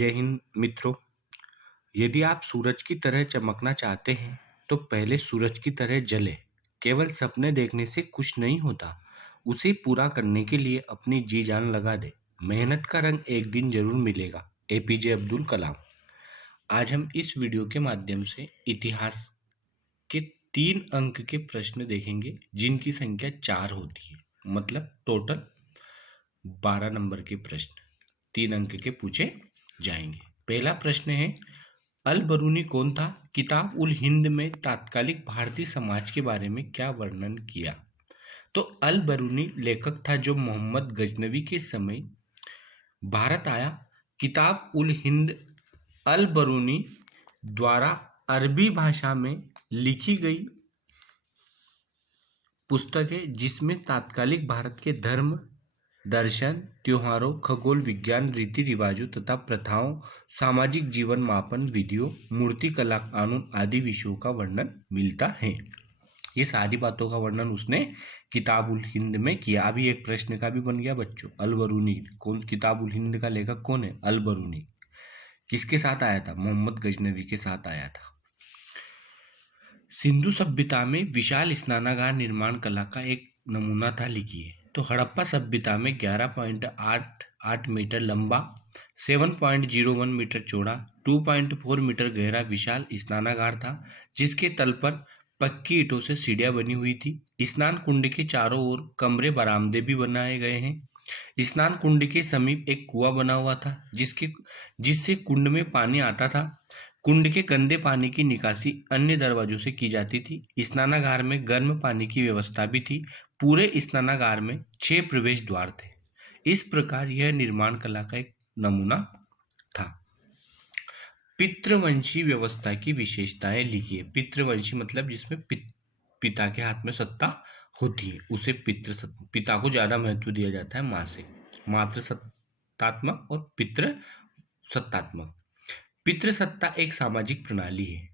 जय हिंद मित्रों। यदि आप सूरज की तरह चमकना चाहते हैं तो पहले सूरज की तरह जले। केवल सपने देखने से कुछ नहीं होता, उसे पूरा करने के लिए अपनी जी जान लगा दे। मेहनत का रंग एक दिन जरूर मिलेगा। एपीजे अब्दुल कलाम। आज हम इस वीडियो के माध्यम से इतिहास के 3 अंक के प्रश्न देखेंगे जिनकी संख्या 4 होती है, मतलब टोटल 12 नंबर के प्रश्न 3 अंक के पूछे जाएंगे। पहला प्रश्न है, अल बरूनी कौन था? किताब उल हिंद में तात्कालिक भारतीय समाज के बारे में क्या वर्णन किया? तो अल बरूनी लेखक था जो मोहम्मद गजनवी के समय भारत आया। किताब उल हिंद अल बरूनी द्वारा अरबी भाषा में लिखी गई पुस्तक है जिसमें तात्कालिक भारत के धर्म, दर्शन, त्योहारों, खगोल विज्ञान, रीति रिवाजों तथा प्रथाओं, सामाजिक जीवन मापन विधियों, मूर्तिकला, कानून आदि विषयों का वर्णन मिलता है। ये सारी बातों का वर्णन उसने किताब उल हिंद में किया। अभी एक प्रश्न का भी बन गया बच्चों, अल बरूनी कौन? किताब उल हिंद का लेखक कौन है? अल बरूनी। किसके साथ आया था? मोहम्मद गजनवी के साथ आया था। सिंधु सभ्यता में विशाल स्नानागार निर्माण कला का एक नमूना था, लिखिए। तो हड़प्पा सभ्यता में 11.88 मीटर लंबा, 7.01 मीटर चौड़ा, 2.4 मीटर गहरा विशाल स्नानागार था जिसके तल पर पक्की ईंटों से सीढ़ियां बनी हुई थी। स्नान कुंड के चारों ओर कमरे बरामदे भी बनाए गए हैं। स्नान कुंड के समीप एक कुआं बना हुआ था जिससे कुंड में पानी आता था। कुंड के गंदे पानी की निकासी अन्य दरवाजों से की जाती थी। स्नानागार में गर्म पानी की व्यवस्था भी थी। पूरे स्नानागार में 6 प्रवेश द्वार थे। इस प्रकार यह निर्माण कला का एक नमूना था। पितृवंशी व्यवस्था की विशेषताएं लिखिए। पितृवंशी मतलब जिसमें पिता के हाथ में सत्ता होती है, उसे पिता को ज्यादा महत्व दिया जाता है माँ से। मातृ सत्तात्मक और पितृ सत्तात्मक। पितृसत्ता एक सामाजिक प्रणाली है।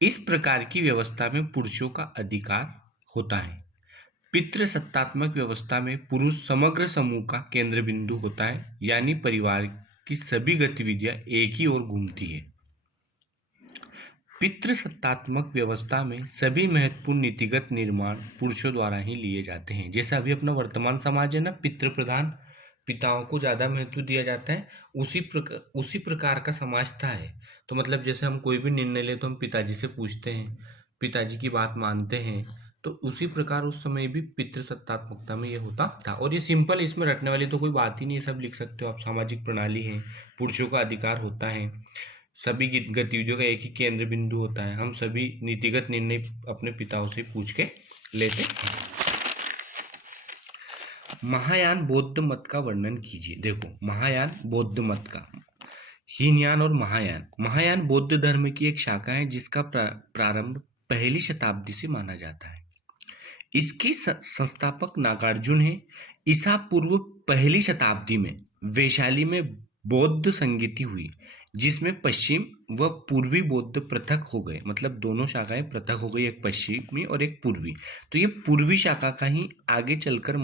इस प्रकार की व्यवस्था में पुरुषों का अधिकार होता है। पितृसत्तात्मक व्यवस्था में पुरुष समग्र समूह का केंद्र बिंदु होता है, यानी परिवार की सभी गतिविधियां एक ही ओर घूमती है। पितृसत्तात्मक व्यवस्था में सभी महत्वपूर्ण नीतिगत निर्माण पुरुषों द्वारा ही लिए जाते हैं। जैसे अभी अपना वर्तमान समाज है ना, पितृ प्रधान, पिताओं को ज़्यादा महत्व दिया जाता है, उसी प्रकार का समाज था है। तो मतलब जैसे हम कोई भी निर्णय ले तो हम पिताजी से पूछते हैं, पिताजी की बात मानते हैं, तो उसी प्रकार उस समय भी पितृसत्तात्मकता में ये होता था। और ये सिंपल, इसमें रटने वाली तो कोई बात ही नहीं, सब लिख सकते हो आप। सामाजिक प्रणाली है, पुरुषों का अधिकार होता है, सभी गतिविधियों का एक ही केंद्र बिंदु होता है, हम सभी नीतिगत निर्णय अपने पिताओं से पूछ के लेते हैं। महायान बौद्ध मत का वर्णन कीजिए। देखो, महायान बौद्ध मत का, हीनयान और महायान। महायान बौद्ध धर्म की एक शाखा है जिसका प्रारंभ 1ली शताब्दी से माना जाता है। इसके संस्थापक नागार्जुन है। ईसा पूर्व 1ली शताब्दी में वैशाली में बौद्ध संगीति हुई जिसमें पश्चिम व पूर्वी बौद्ध पृथक हो गए, मतलब दोनों शाखाएं पृथक हो गई, एक पश्चिमी और एक पूर्वी। तो ये पूर्वी शाखा का ही आगे चलकर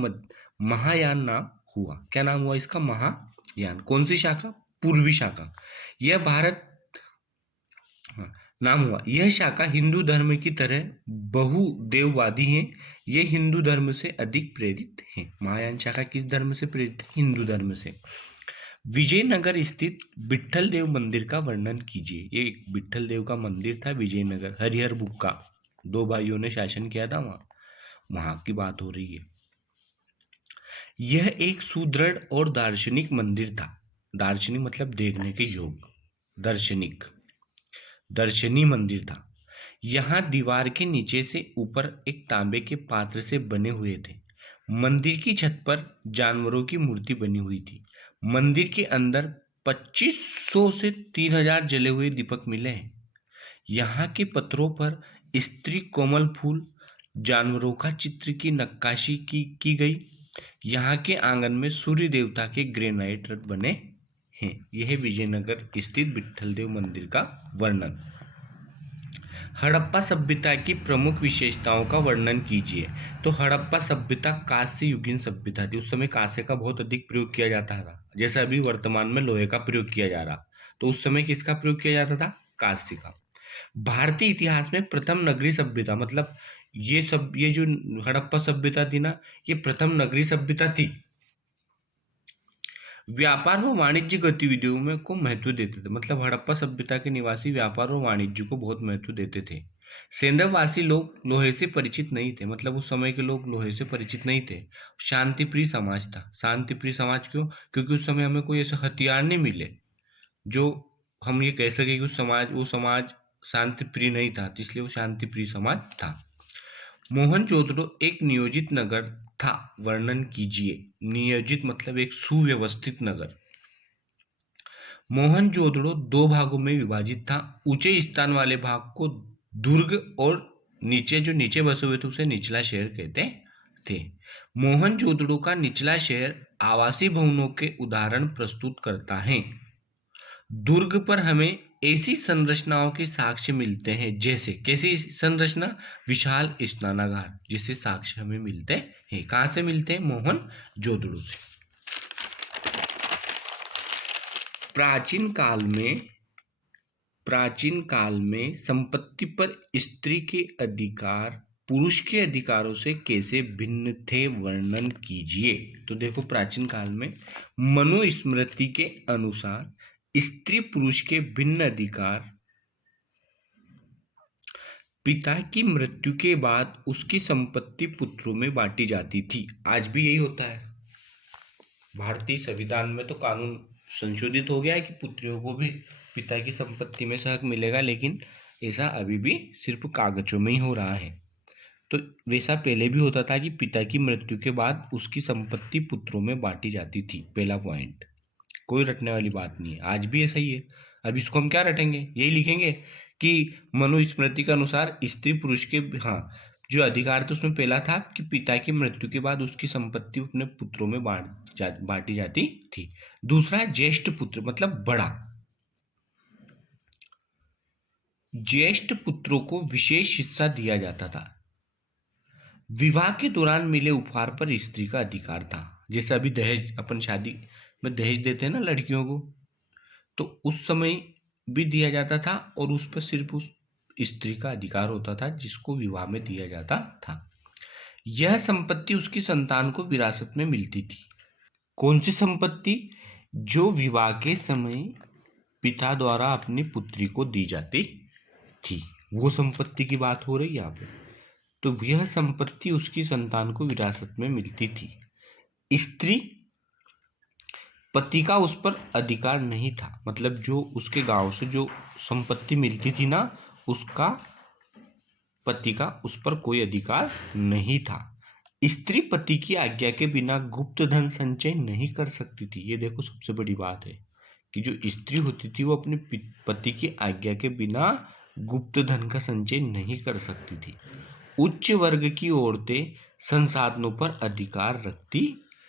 महायान नाम हुआ। क्या नाम हुआ इसका? महायान। कौन सी शाखा? पूर्वी शाखा। यह भारत नाम हुआ। यह शाखा हिंदू धर्म की तरह बहुदेववादी है। यह हिंदू धर्म से अधिक प्रेरित है। महायान शाखा किस धर्म से प्रेरित है? हिंदू धर्म से। विजयनगर स्थित विट्ठल देव मंदिर का वर्णन कीजिए। ये एक विट्ठल देव का मंदिर था विजयनगर, हरिहर बुक्का, 2 भाइयों ने शासन किया था वहां की बात हो रही है। यह एक सुदृढ़ और दार्शनिक मंदिर था। दार्शनिक मतलब देखने के योग, दर्शनी मंदिर था। यहाँ दीवार के नीचे से ऊपर एक तांबे के पात्र से बने हुए थे। मंदिर की छत पर जानवरों की मूर्ति बनी हुई थी। मंदिर के अंदर 2500 से 3000 जले हुए दीपक मिले हैं। यहाँ के पत्थरों पर स्त्री कोमल फूल, जानवरों का चित्र की नक्काशी की गई। यहाँ के आंगन में सूर्य देवता के ग्रेनाइट रथ बने हैं। यह विजयनगर स्थित विट्ठल देव मंदिर का वर्णन। हड़प्पा सभ्यता की प्रमुख विशेषताओं का वर्णन कीजिए। तो हड़प्पा सभ्यता कांस्य युगीन सभ्यता थी। उस समय कांस्य का बहुत अधिक प्रयोग किया जाता था, जैसे अभी वर्तमान में लोहे का प्रयोग किया जा रहा। तो उस समय किसका प्रयोग किया जाता था? कांस्य का। भारतीय इतिहास में प्रथम नगरीय सभ्यता, मतलब ये जो हड़प्पा सभ्यता थी ना, ये प्रथम नगरीय सभ्यता थी। व्यापार व वाणिज्य गतिविधियों में को महत्व देते थे, मतलब हड़प्पा सभ्यता के निवासी व्यापार व वाणिज्य को बहुत महत्व देते थे। सेंधववासी लोग लोहे से परिचित नहीं थे, मतलब उस समय के लोग लोहे से परिचित नहीं थे। शांतिप्रिय समाज था। शांतिप्रिय समाज क्यों? क्योंकि उस समय हमें कोई ऐसे हथियार नहीं मिले जो हम ये कह सके कि वो समाज शांति प्रिय नहीं था, तो इसलिए वो शांति प्रिय समाज था। मोहनजोदड़ो एक नियोजित नगर था, वर्णन कीजिए। नियोजित मतलब एक सुव्यवस्थित नगर। मोहनजोदड़ो दो भागों में विभाजित था। ऊंचे स्थान वाले भाग को दुर्ग और नीचे बसे हुए थे उसे निचला शहर कहते थे। मोहनजोदड़ो का निचला शहर आवासीय भवनों के उदाहरण प्रस्तुत करता है। दुर्ग पर हमें ऐसी संरचनाओं के साक्ष्य मिलते हैं, जैसे कैसी संरचना? विशाल स्नानागार, जिससे साक्ष्य हमें मिलते हैं। कहां से मिलते हैं? मोहनजोदड़ो से। प्राचीन काल में संपत्ति पर स्त्री के अधिकार पुरुष के अधिकारों से कैसे भिन्न थे, वर्णन कीजिए। तो देखो, प्राचीन काल में मनुस्मृति के अनुसार स्त्री पुरुष के भिन्न अधिकार पिता की मृत्यु के बाद उसकी संपत्ति पुत्रों में बांटी जाती थी। आज भी यही होता है। भारतीय संविधान में तो कानून संशोधित हो गया है कि पुत्रियों को भी पिता की संपत्ति में से हक मिलेगा, लेकिन ऐसा अभी भी सिर्फ कागजों में ही हो रहा है। तो वैसा पहले भी होता था कि पिता की मृत्यु के बाद उसकी संपत्ति पुत्रों में बांटी जाती थी। पहला पॉइंट, कोई रटने वाली बात नहीं है, आज भी ऐसा ही है। अब इसको हम क्या रटेंगे? यही लिखेंगे कि मनुस्मृति के अनुसार स्त्री पुरुष के, हाँ, जो अधिकार था उसमें पहला था कि पिता की मृत्यु के बाद उसकी संपत्ति अपने पुत्रों में बांटी जाती थी। दूसरा, ज्येष्ठ पुत्र मतलब बड़ा। ज्येष्ठ पुत्रों को विशेष हिस्सा दिया जाता था। विवाह के दौरान मिले उपहार पर स्त्री का अधिकार था। जैसे अभी दहेज, अपन शादी में दहेज देते हैं ना लड़कियों को, तो उस समय भी दिया जाता था और उस पर सिर्फ उस स्त्री का अधिकार होता था जिसको विवाह में दिया जाता था। यह संपत्ति उसकी संतान को विरासत में मिलती थी। कौन सी संपत्ति? जो विवाह के समय पिता द्वारा अपनी पुत्री को दी जाती थी, वो संपत्ति की बात हो रही है यहाँ पे। तो यह संपत्ति उसकी संतान को विरासत में मिलती थी। स्त्री पति का उस पर अधिकार नहीं था, मतलब जो उसके गांव से जो संपत्ति मिलती थी ना, उसका पति का उस पर कोई अधिकार नहीं था। स्त्री पति की आज्ञा के बिना गुप्त धन संचय नहीं कर सकती थी। ये देखो, सबसे बड़ी बात है कि जो स्त्री होती थी वो अपने पति की आज्ञा के बिना गुप्त धन का संचय नहीं कर सकती थी। उच्च वर्ग की औरतें संसाधनों पर अधिकार रखती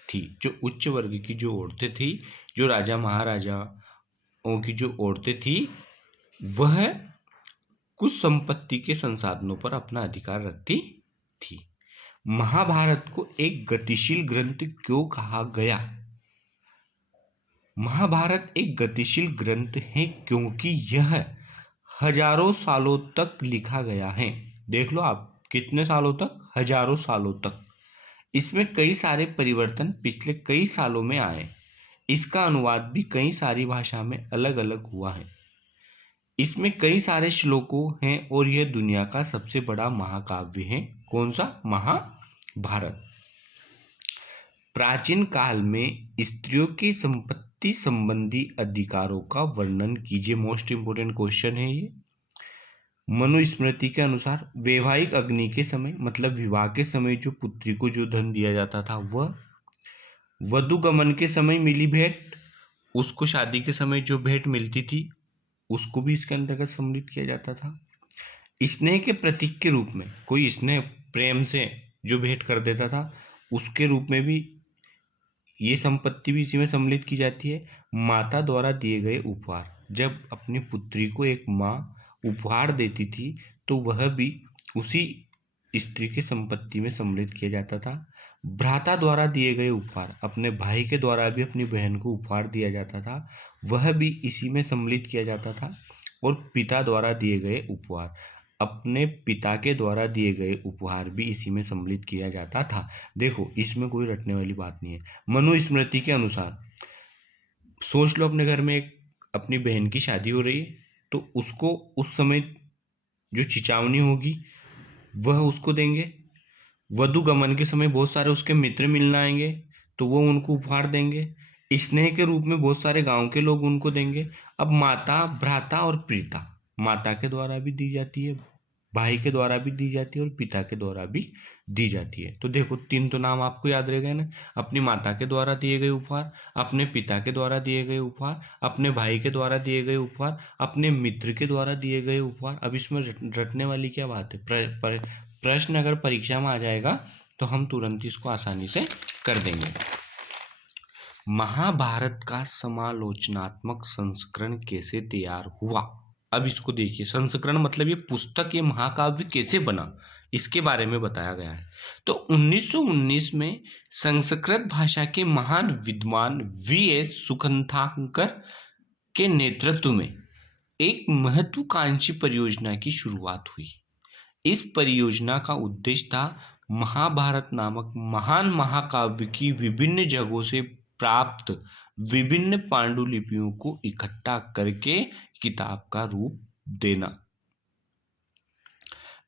थी। जो उच्च वर्ग की जो औरतें थी, जो राजा महाराजाओं की जो औरतें थी, वह कुछ संपत्ति के संसाधनों पर अपना अधिकार रखती थी। महाभारत को एक गतिशील ग्रंथ क्यों कहा गया? महाभारत एक गतिशील ग्रंथ है क्योंकि यह हजारों सालों तक लिखा गया है। देख लो आप, कितने सालों तक? हजारों सालों तक। इसमें कई सारे परिवर्तन पिछले कई सालों में आए। इसका अनुवाद भी कई सारी भाषा में अलग अलग हुआ है। इसमें कई सारे श्लोकों हैं और यह दुनिया का सबसे बड़ा महाकाव्य है। कौन सा? महाभारत। प्राचीन काल में स्त्रियों की संपत्ति संबंधी अधिकारों का वर्णन कीजिए। मोस्ट इंपोर्टेंट क्वेश्चन है ये। मनुस्मृति के अनुसार वैवाहिक अग्नि के समय, मतलब विवाह के समय जो पुत्री को जो धन दिया जाता था, वह वधुगमन के समय मिली भेंट, उसको शादी के समय जो भेंट मिलती थी उसको भी इसके अंतर्गत सम्मिलित किया जाता था। स्नेह के प्रतीक के रूप में, कोई स्नेह प्रेम से जो भेंट कर देता था, उसके रूप में भी ये संपत्ति भी इसी में सम्मिलित की जाती है। माता द्वारा दिए गए उपहार, जब अपनी पुत्री को एक माँ उपहार देती थी तो वह भी उसी स्त्री की संपत्ति में सम्मिलित किया जाता था। भ्राता द्वारा दिए गए उपहार, अपने भाई के द्वारा भी अपनी बहन को उपहार दिया जाता था, वह भी इसी में सम्मिलित किया जाता था। और पिता द्वारा दिए गए उपहार, अपने पिता के द्वारा दिए गए उपहार भी इसी में सम्मिलित किया जाता था। देखो इसमें कोई रटने वाली बात नहीं है। मनुस्मृति के अनुसार सोच लो, अपने घर में एक अपनी बहन की शादी हो रही है, तो उसको उस समय जो चिचावनी होगी वह उसको देंगे। वधु गमन के समय बहुत सारे उसके मित्र मिलने आएंगे, तो वो उनको उपहार देंगे। स्नेह के रूप में बहुत सारे गांव के लोग उनको देंगे। अब माता, भ्राता और प्रीता, माता के द्वारा भी दी जाती है, भाई के द्वारा भी दी जाती है और पिता के द्वारा भी दी जाती है। तो देखो तीन तो नाम आपको याद रह गए ना, अपनी माता के द्वारा दिए गए उपहार, अपने पिता के द्वारा दिए गए उपहार, अपने भाई के द्वारा दिए गए उपहार, अपने मित्र के द्वारा दिए गए उपहार। अब इसमें रटने वाली क्या बात है? प्रश्न अगर परीक्षा में आ जाएगा तो हम तुरंत इसको आसानी से कर देंगे। महाभारत का समालोचनात्मक संस्करण कैसे तैयार हुआ? अब इसको देखिए, संस्करण मतलब ये पुस्तक, ये महाकाव्य कैसे बना, इसके बारे में बताया गया है। तो 1919 में संस्कृत भाषा के महान विद्वान वीएस सुखतांकर के नेतृत्व में एक महत्वाकांक्षी परियोजना की शुरुआत हुई। इस परियोजना का उद्देश्य था महाभारत नामक महान महाकाव्य की विभिन्न जगहों से प्राप्त विभिन्न पांडुलिपियों को इकट्ठा करके किताब का रूप देना।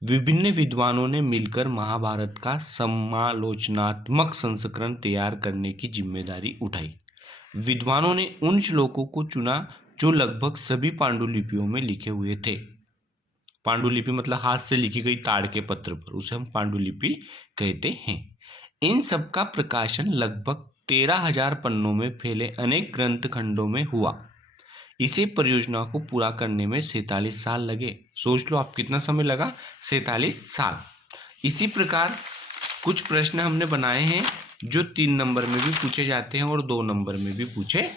विभिन्न विद्वानों ने मिलकर महाभारत का समालोचनात्मक संस्करण तैयार करने की जिम्मेदारी उठाई। विद्वानों ने उन श्लोकों को चुना जो लगभग सभी पांडुलिपियों में लिखे हुए थे। पांडुलिपि मतलब हाथ से लिखी गई ताड़ के पत्र पर, उसे हम पांडुलिपि कहते हैं। इन सब का प्रकाशन लगभग 13,000 पन्नों में फैले अनेक ग्रंथ खंडों में हुआ। इसे परियोजना को पूरा करने में 47 साल लगे। सोच लो आप कितना समय लगा, 47 साल। इसी प्रकार कुछ प्रश्न हमने बनाए हैं जो 3 नंबर में भी पूछे जाते हैं और 2 नंबर में भी पूछे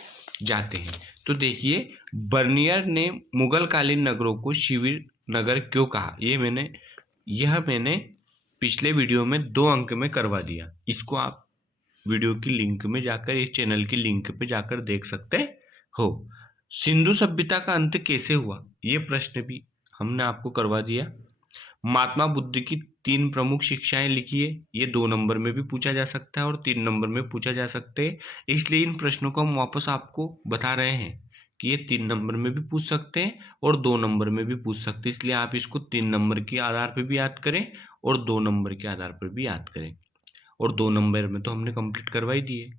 जाते हैं। तो देखिए, बर्नियर ने मुगल कालीन नगरों को शिविर नगर क्यों कहा? यह मैंने पिछले वीडियो में 2 अंक में करवा दिया। इसको आप वीडियो की लिंक में जाकर, इस चैनल की लिंक पे जाकर देख सकते हो। सिंधु सभ्यता का अंत कैसे हुआ, ये प्रश्न भी हमने आपको करवा दिया। महात्मा बुद्ध की 3 प्रमुख शिक्षाएं लिखिए, ये 2 नंबर में भी पूछा जा सकता है और 3 नंबर में पूछा जा सकते हैं। इसलिए इन प्रश्नों को हम वापस आपको बता रहे हैं कि ये 3 नंबर में भी पूछ सकते हैं और 2 नंबर में भी पूछ सकते हैं। इसलिए आप इसको 3 नंबर के आधार पर भी याद करें और 2 नंबर के आधार पर भी याद करें। और 2 नंबर में तो हमने कंप्लीट करवा ही दिए।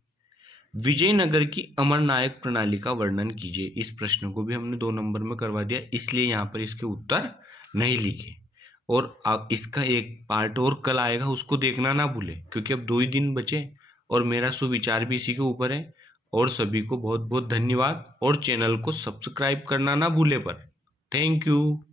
विजयनगर की अमर नायक प्रणाली का वर्णन कीजिए, इस प्रश्न को भी हमने 2 नंबर में करवा दिया, इसलिए यहाँ पर इसके उत्तर नहीं लिखे। और इसका एक पार्ट और कल आएगा, उसको देखना ना भूले, क्योंकि अब 2 ही दिन बचे और मेरा सुविचार भी इसी के ऊपर है। और सभी को बहुत बहुत धन्यवाद और चैनल को सब्सक्राइब करना ना भूले पर। Thank you.